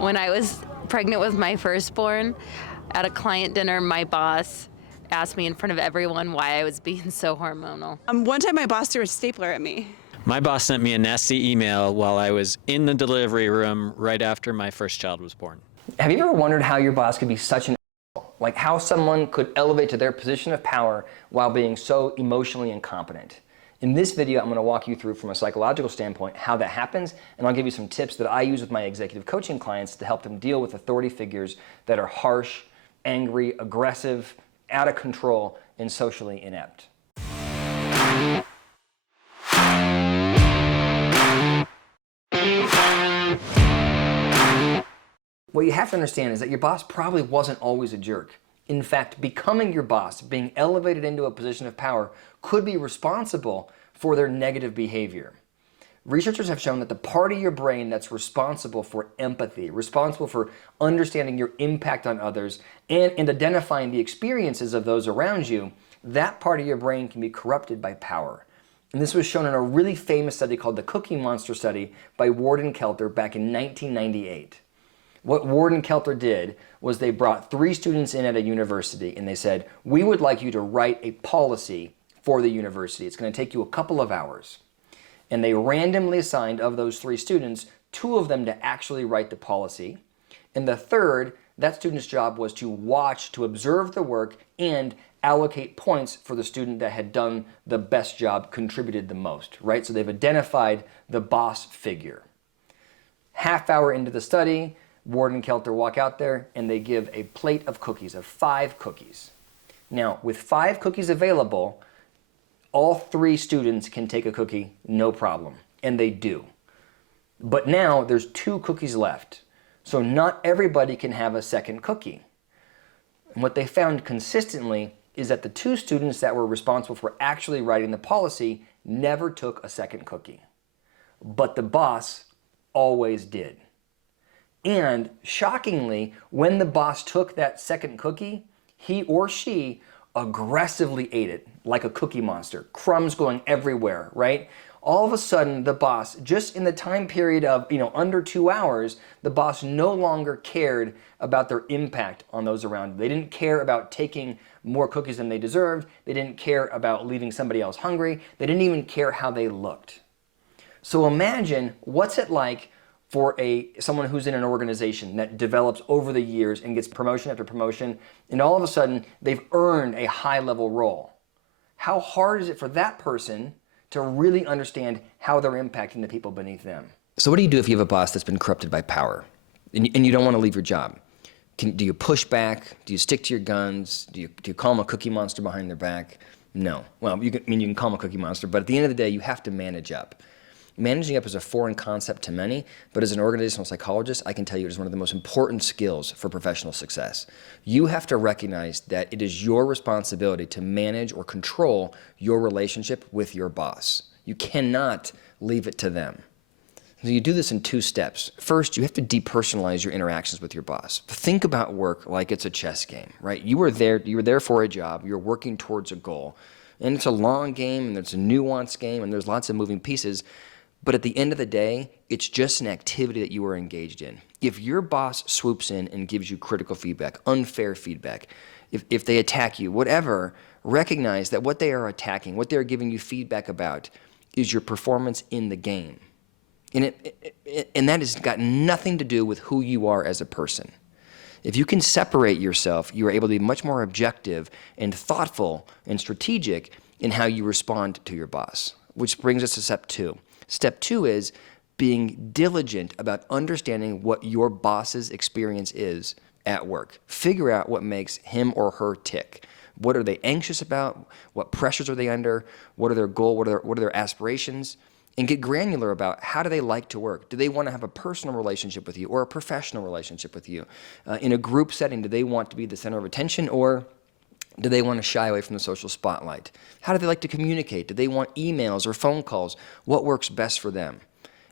When I was pregnant with my firstborn, at a client dinner, my boss asked me in front of everyone why I was being so hormonal. One time my boss threw a stapler at me. My boss sent me a nasty email while I was in the delivery room right after my first child was born. Have you ever wondered how your boss could be such an asshole? Like how someone could elevate to their position of power while being so emotionally incompetent? In this video, I'm going to walk you through from a psychological standpoint how that happens, and I'll give you some tips that I use with my executive coaching clients to help them deal with authority figures that are harsh, angry, aggressive, out of control, and socially inept. What you have to understand is that your boss probably wasn't always a jerk. In fact, becoming your boss, being elevated into a position of power, could be responsible for their negative behavior. Researchers have shown that the part of your brain that's responsible for empathy, responsible for understanding your impact on others, and identifying the experiences of those around you, that part of your brain can be corrupted by power. And this was shown in a really famous study called the Cookie Monster study by Warden and Kelter back in 1998. What Warden and Kelter did was they brought 3 students in at a university and they said, we would like you to write a policy for the university. It's going to take you a couple of hours. And they randomly assigned, of those 3 students, 2 of them to actually write the policy. And the third, that student's job was to watch, to observe the work, and allocate points for the student that had done the best job, contributed the most, right? So they've identified the boss figure. Half hour into the study, Warden and Kelter walk out there and they give a plate of cookies, of 5 cookies. Now, with 5 cookies available, all 3 students can take a cookie, no problem, and they do. But now there's 2 cookies left, so not everybody can have a second cookie. And what they found consistently is that the 2 students that were responsible for actually writing the policy never took a second cookie. But the boss always did. And shockingly, when the boss took that second cookie, he or she aggressively ate it like a cookie monster, crumbs going everywhere, right? All of a sudden, the boss, just in the time period of, under 2 hours, the boss no longer cared about their impact on those around them. They didn't care about taking more cookies than they deserved. They didn't care about leaving somebody else hungry. They didn't even care how they looked. So imagine what's it like for someone who's in an organization that develops over the years and gets promotion after promotion, and all of a sudden they've earned a high-level role. How hard is it for that person to really understand how they're impacting the people beneath them? So what do you do if you have a boss that's been corrupted by power and you don't want to leave your job? Do you push back? Do you stick to your guns? Do you call them a cookie monster behind their back? No. Well, you can call them a cookie monster, but at the end of the day, you have to manage up. Managing up is a foreign concept to many, but as an organizational psychologist, I can tell you it is one of the most important skills for professional success. You have to recognize that it is your responsibility to manage or control your relationship with your boss. You cannot leave it to them. So you do this in 2 steps. First, you have to depersonalize your interactions with your boss. Think about work like it's a chess game, right? You were there for a job, you're working towards a goal, and it's a long game, and it's a nuanced game, and there's lots of moving pieces. But at the end of the day, it's just an activity that you are engaged in. If your boss swoops in and gives you critical feedback, unfair feedback, if they attack you, whatever, recognize that what they are attacking, what they're giving you feedback about, is your performance in the game. And that has got nothing to do with who you are as a person. If you can separate yourself, you are able to be much more objective and thoughtful and strategic in how you respond to your boss, which brings us to step 2. Step 2 is being diligent about understanding what your boss's experience is at work. Figure out what makes him or her tick. What are they anxious about? What pressures are they under? What are their goals? What are their aspirations? And get granular about how do they like to work. Do they want to have a personal relationship with you or a professional relationship with you? In a group setting, do they want to be the center of attention, or do they want to shy away from the social spotlight? How do they like to communicate? Do they want emails or phone calls? What works best for them?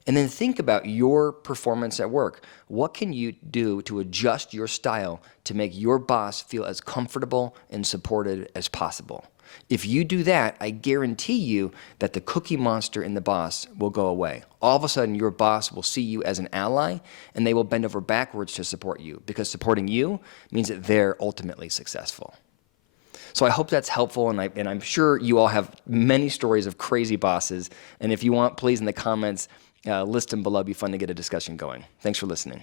And then think about your performance at work. What can you do to adjust your style to make your boss feel as comfortable and supported as possible? If you do that, I guarantee you that the cookie monster in the boss will go away. All of a sudden, your boss will see you as an ally, and they will bend over backwards to support you, because supporting you means that they're ultimately successful. So I hope that's helpful, and I'm sure you all have many stories of crazy bosses. And if you want, please in the comments, list them below. It'd be fun to get a discussion going. Thanks for listening.